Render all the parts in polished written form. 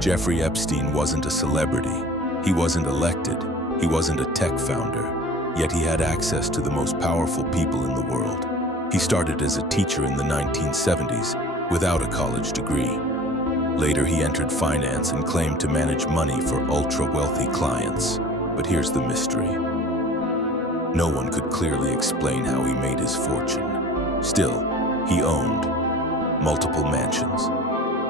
Jeffrey Epstein wasn't a celebrity. He wasn't elected. He wasn't a tech founder. Yet he had access to the most powerful people in the world. He started as a teacher in the 1970s without a college degree. Later, he entered finance and claimed to manage money for ultra-wealthy clients. But here's the mystery. No one could clearly explain how he made his fortune. Still, he owned multiple mansions,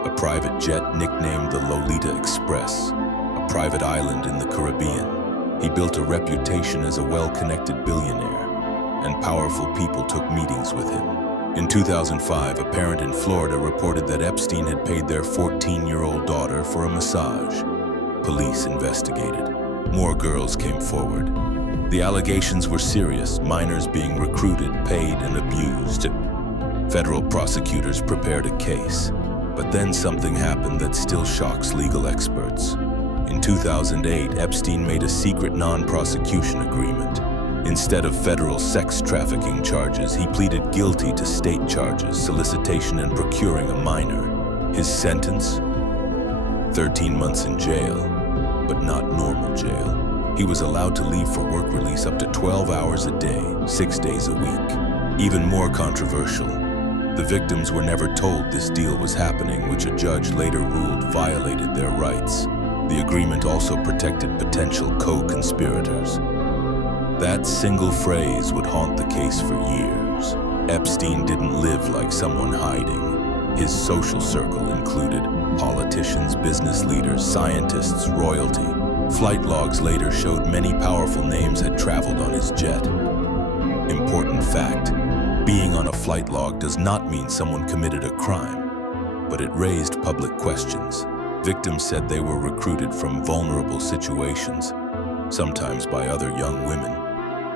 a private jet nicknamed the Lolita Express, a private island in the Caribbean. He built a reputation as a well-connected billionaire, and powerful people took meetings with him. In 2005, a parent in Florida reported that Epstein had paid their 14-year-old daughter for a massage. Police investigated. More girls came forward. The allegations were serious, minors being recruited, paid, and abused. Federal prosecutors prepared a case. But then something happened that still shocks legal experts. In 2008, Epstein made a secret non-prosecution agreement. Instead of federal sex trafficking charges, he pleaded guilty to state charges, solicitation and procuring a minor. His sentence? 13 months in jail, but not normal jail. He was allowed to leave for work release up to 12 hours a day, 6 days a week. Even more controversial, the victims were never told this deal was happening, which a judge later ruled violated their rights. The agreement also protected potential co-conspirators. That single phrase would haunt the case for years. Epstein didn't live like someone hiding. His social circle included politicians, business leaders, scientists, royalty. Flight logs later showed many powerful names had traveled on his jet. Important fact, being on a flight log does not mean someone committed a crime, but it raised public questions. Victims said they were recruited from vulnerable situations, sometimes by other young women,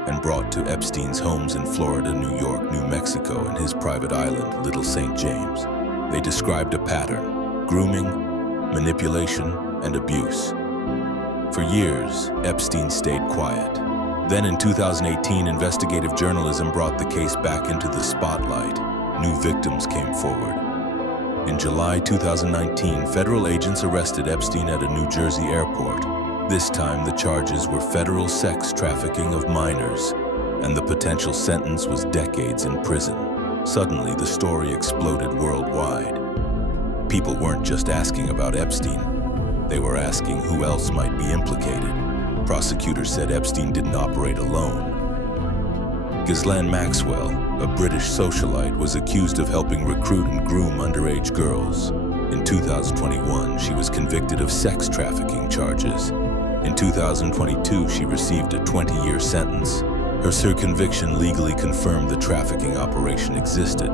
and brought to Epstein's homes in Florida, New York, New Mexico, and his private island, Little St. James. They described a pattern: grooming, manipulation, and abuse. For years, Epstein stayed quiet. Then in 2018, investigative journalism brought the case back into the spotlight. New victims came forward. In July 2019, federal agents arrested Epstein at a New Jersey airport. This time, the charges were federal sex trafficking of minors, and the potential sentence was decades in prison. Suddenly, the story exploded worldwide. People weren't just asking about Epstein. They were asking who else might be implicated. Prosecutors said Epstein didn't operate alone. Ghislaine Maxwell, a British socialite, was accused of helping recruit and groom underage girls. In 2021, she was convicted of sex trafficking charges. In 2022, she received a 20-year sentence. Her conviction legally confirmed the trafficking operation existed.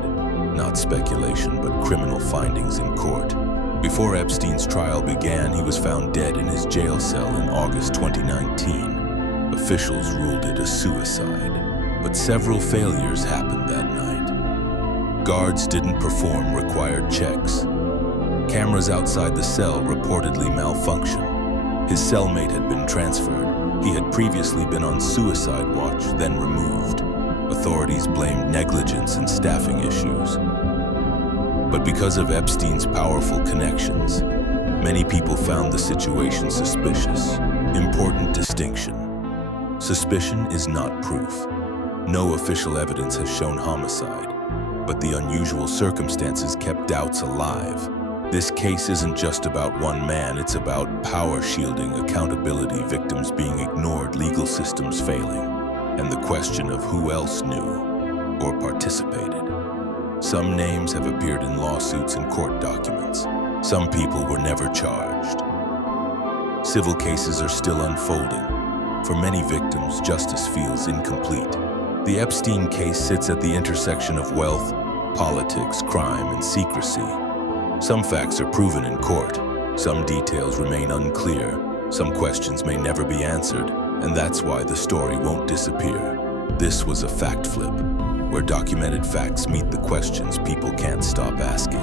Not speculation, but criminal findings in court. Before Epstein's trial began, he was found dead in his jail cell in August 2019. Officials ruled it a suicide, but several failures happened that night. Guards didn't perform required checks. Cameras outside the cell reportedly malfunctioned. His cellmate had been transferred. He had previously been on suicide watch, then removed. Authorities blamed negligence and staffing issues. But because of Epstein's powerful connections, many people found the situation suspicious. Important distinction. Suspicion is not proof. No official evidence has shown homicide, but the unusual circumstances kept doubts alive. This case isn't just about one man, it's about power shielding, accountability, victims being ignored, legal systems failing, and the question of who else knew or participated. Some names have appeared in lawsuits and court documents. Some people were never charged. Civil cases are still unfolding. For many victims, justice feels incomplete. The Epstein case sits at the intersection of wealth, politics, crime, and secrecy. Some facts are proven in court. Some details remain unclear. Some questions may never be answered, and that's why the story won't disappear. This was a fact flip, where documented facts meet the questions people can't stop asking.